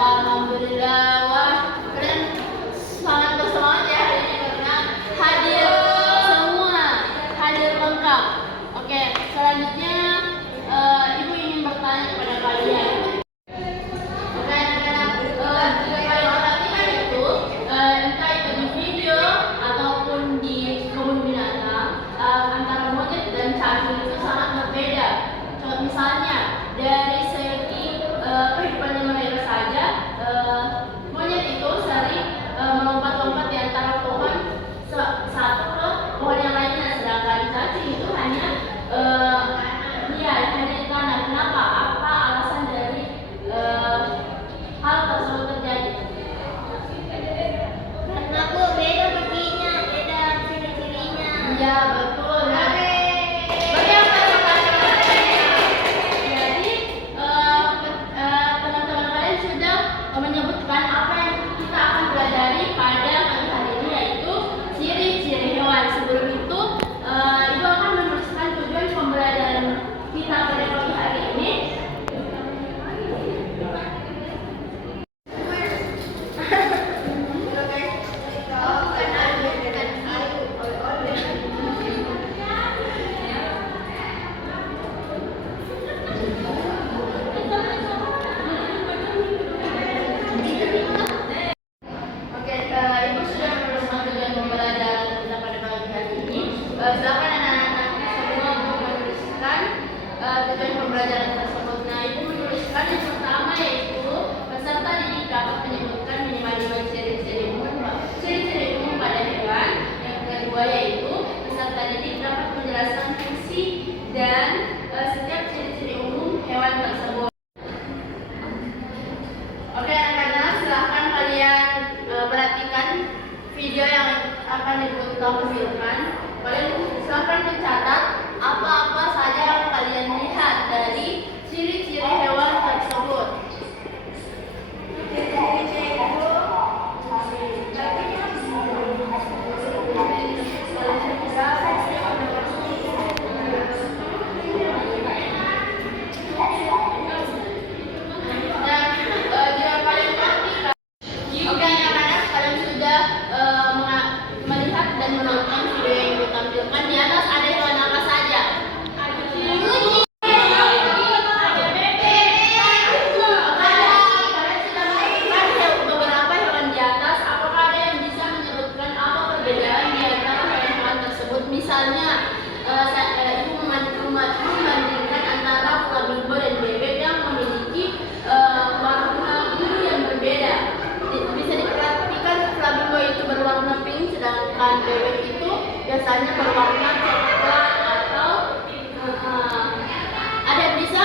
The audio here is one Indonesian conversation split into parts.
Alhamdulillah, wah kalian sangat bersemangat ya hari ini karena hadir semua, hadir lengkap. Oke, selanjutnya Ibu ingin bertanya kepada kalian. Oke, anak-anak, jika kalian perhatikan itu, entah itu di video ataupun di kebun binatang, antara monyet dan cacing itu sangat berbeda. Contoh misalnya dari segi kehidupan yang mereka saja, monyet itu sering melompat-lompat di antara pohon satu ke pohon yang lainnya, sedangkan cacing itu hanya di tanah. Kenapa? Apa alasan dari hal tersebut terjadi? Karena Bu, beda giginya, beda ciri-cirinya. Iya, betul. Bagi yang jadi teman-teman kalian sudah menyebutkan apa yang kita akan pelajari pada pagi hari ini, yaitu ciri-ciri hewan. Sebelum itu, Ibu akan menuliskan tujuan pembelajaran kita pada pagi hari ini. Oke, Ibu sudah menuliskan tujuan pembelajaran kita pada pagi hari ini. Silakan anak-anak semua untuk menuliskan tujuan pembelajaran tersebut. Nah, Ibu menuliskan yang pertama yaitu peserta didik dapat menyebutkan minimal 5 ciri-ciri umum pada hewan. Yang kedua yaitu peserta didik dapat menjelaskan fungsi dan setiap ciri-ciri umum hewan tersebut. Oke anak-anak, silahkan kalian perhatikan video yang akan Ibu tampilkan. Kalian silahkan mencatat apa-apa saja yang kalian lihat dari ciri-ciri hewan tersebut. Oke anak-anak, kalian sudah melihat dan menonton video yang ditampilkan. Di atas ada hewan apa saja? Ada kucing, ada bebek, kalian sudah melihat beberapa hewan di atas. Apakah ada yang bisa menyebutkan apa perbedaan di antara hewan-hewan tersebut? Misalnya, Ibu membandingkan antara flamingo dan bebek yang memiliki warna biru yang berbeda. Bisa diperhatikan flamingo itu berwarna pink, sedangkan bebek itu biasanya berwarna coklat atau ada yang bisa?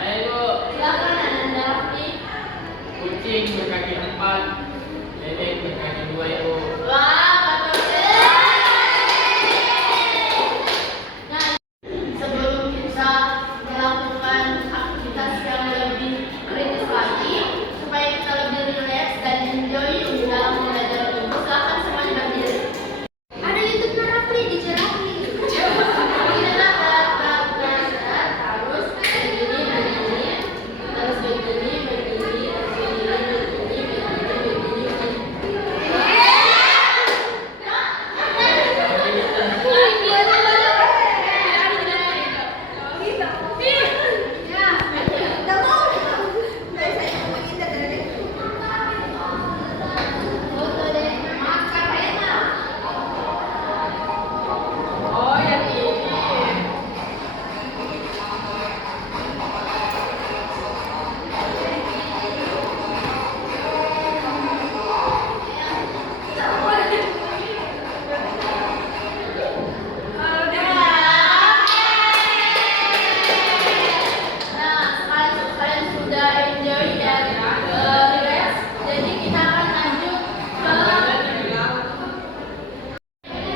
Ayo, Silakan Ananda Rafli. kucing berkaki 4, bebek berkaki 2 Ibu. Wah, betul. Nah, sebelum kita melakukan aktivitas yang lebih kritis lagi, supaya kita lebih relax dan enjoy dalam pembelajaran ini, silakan semuanya berdiri. Ada YouTube Narafli di Jerami. Terus begini, terus begini. Oh, yang ini. Nah, kalian sudah enjoy dan relax. Jadi kita akan lanjut ke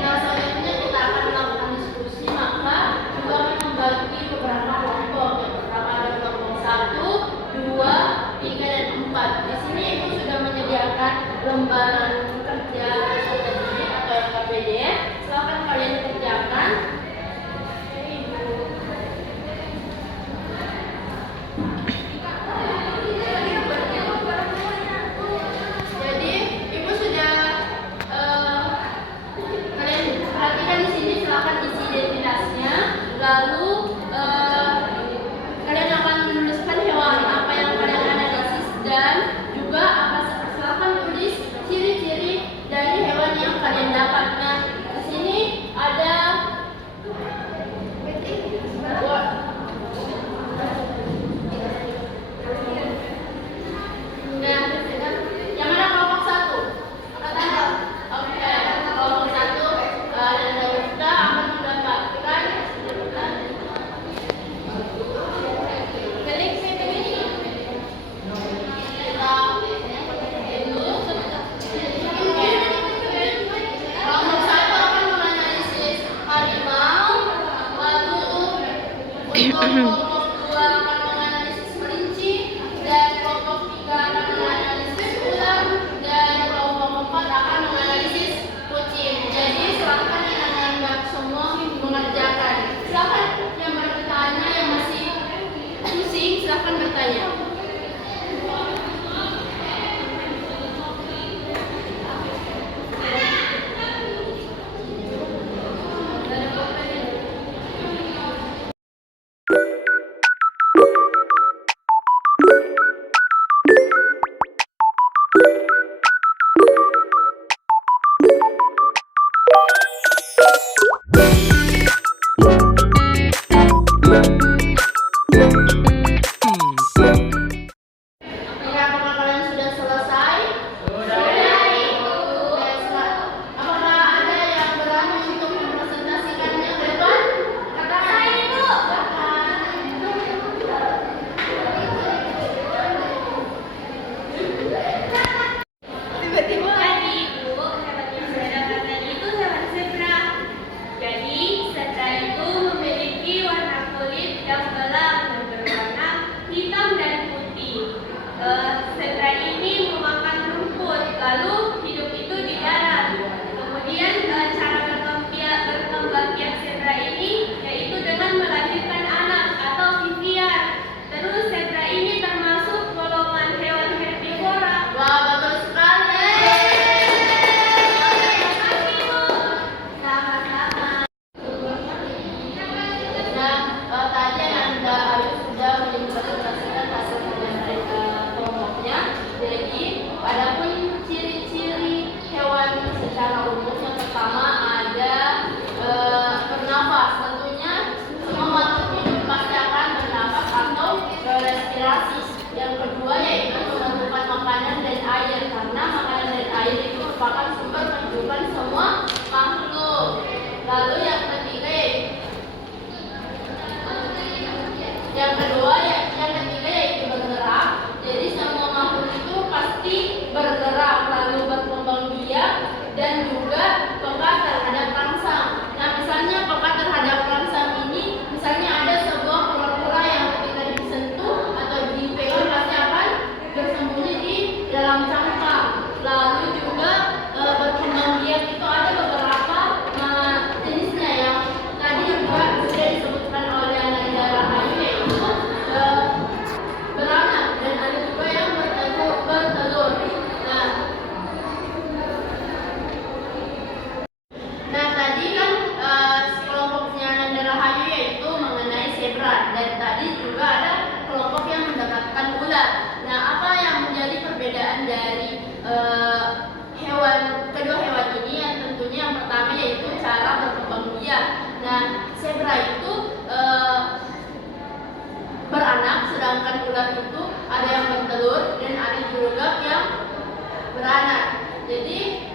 selanjutnya kita akan melakukan diskusi. Maka Ibu akan membagi beberapa kelompok. Yang pertama ada kelompok 1, 2, 3, dan 4. Di sini Ibu sudah menyediakan lembaran kerja strategi atau LKPD. Silakan kalian kerjakan. jurugap yang beranak. Jadi